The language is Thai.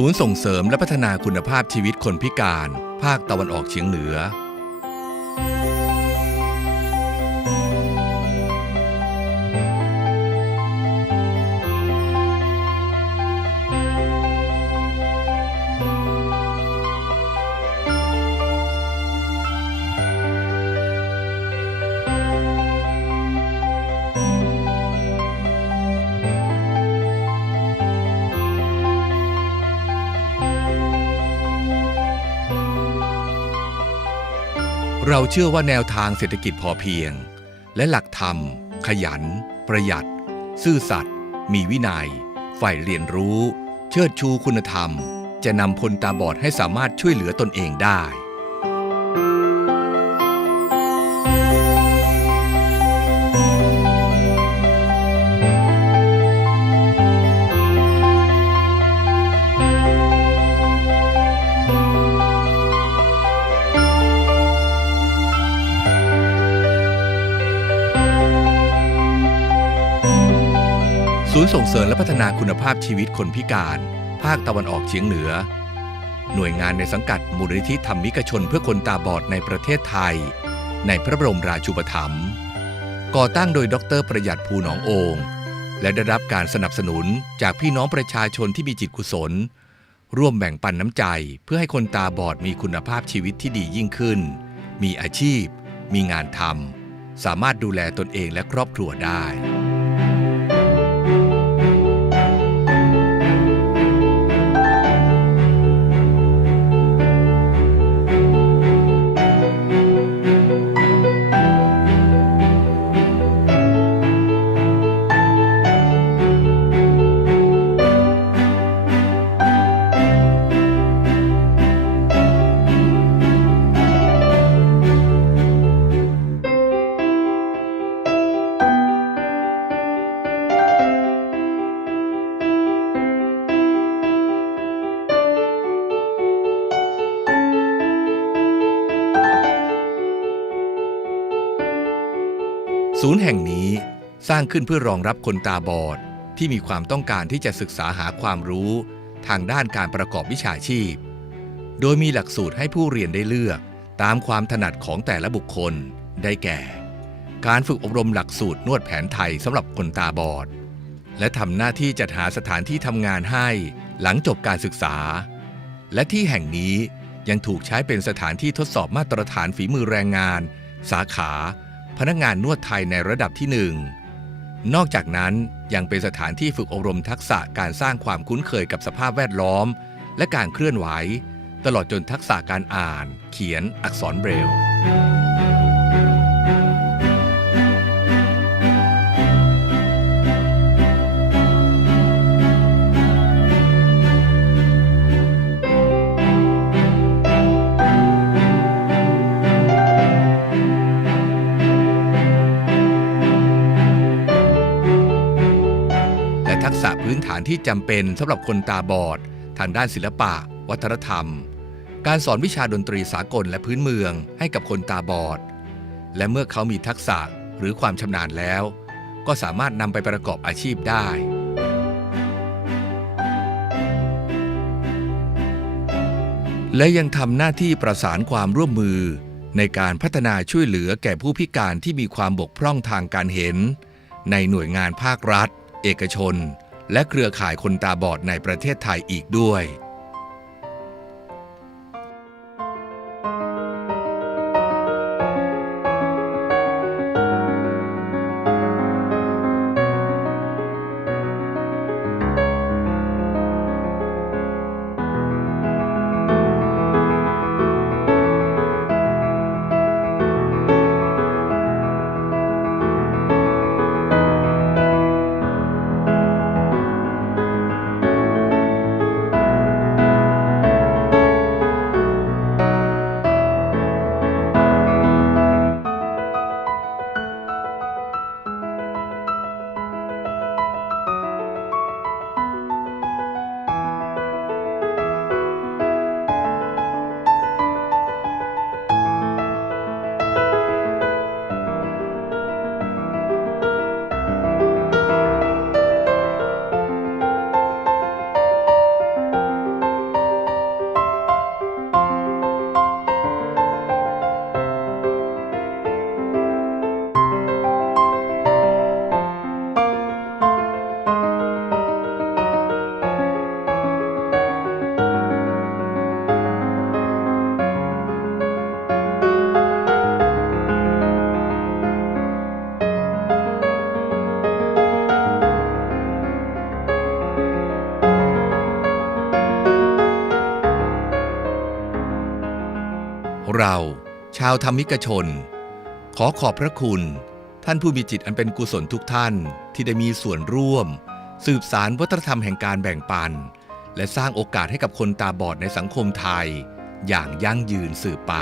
ศูนย์ส่งเสริมและพัฒนาคุณภาพชีวิตคนพิการ ภาคตะวันออกเฉียงเหนือ เราเชื่อว่าแนวทางเศรษฐกิจพอเพียง และหลักธรรม ขยัน ประหยัด ซื่อสัตย์มีวินัยใฝ่เรียนรู้ เชิดชูคุณธรรม จะนำคนตาบอดให้สามารถช่วยเหลือตนเองได้ ศูนย์ส่งเสริมและพัฒนาคุณภาพชีวิตคนพิการ ภาคตะวันออกเฉียงเหนือ หน่วยงานในสังกัดมูลนิธิธรรมิกชนเพื่อคนตาบอดในประเทศไทย ในพระบรมราชูปถัมภ์ก่อตั้งโดยดรประหยัดภูหนองโองและได้รับการสนับสนุนจากพี่น้องประชาชนที่มีจิตกุศล ร่วมแบ่งปันน้ำใจเพื่อให้คนตาบอดมีคุณภาพชีวิตที่ดียิ่งขึ้น มีอาชีพ มีงานทำสามารถดูแลตนเองและครอบครัวได้ ศูนย์แห่งนี้สร้างขึ้นเพื่อรองรับคนตาบอด ที่มีความต้องการที่จะศึกษาหาความรู้ ทางด้านการประกอบวิชาชีพ โดยมีหลักสูตรให้ผู้เรียนได้เลือก ตามความถนัดของแต่ละบุคคล ได้แก่ การฝึกอบรมหลักสูตรนวดแผนไทยสำหรับคนตาบอด และทำหน้าที่จัดหาสถานที่ทำงานให้หลังจบการศึกษา และที่แห่งนี้ยังถูกใช้เป็นสถานที่ทดสอบมาตรฐานฝีมือแรงงาน สาขา พนักงานนวดไทยในระดับที่หนึ่งนอกจากนั้นยังเป็นสถานที่ฝึกอบรมทักษะการสร้างความคุ้นเคยกับสภาพแวดล้อม และการเคลื่อนไหว ตลอดจนทักษะการอ่าน เขียนอักษรเบรล พื้นฐานที่จำเป็นสำหรับคนตาบอด ทางด้านศิลปะ วัฒนธรรม การสอนวิชาดนตรีสากลและพื้นเมืองให้กับคนตาบอด และเมื่อเขามีทักษะหรือความชำนาญแล้ว ก็สามารถนำไปประกอบอาชีพได้และยังทำหน้าที่ประสานความร่วมมือ ในการพัฒนาช่วยเหลือแก่ผู้พิการที่มีความบกพร่องทางการเห็น ในหน่วยงานภาครัฐ เอกชน และเครือข่ายคนตาบอดในประเทศไทยอีกด้วย เรา ชาวธรรมิกชน ขอขอบพระคุณ ท่านผู้มีจิตอันเป็นกุศลทุกท่านที่ได้มีส่วนร่วม สืบสารวัฒนธรรมแห่งการแบ่งปัน และสร้างโอกาสให้กับคนตาบอดในสังคมไทย อย่างยั่งยืนสืบไป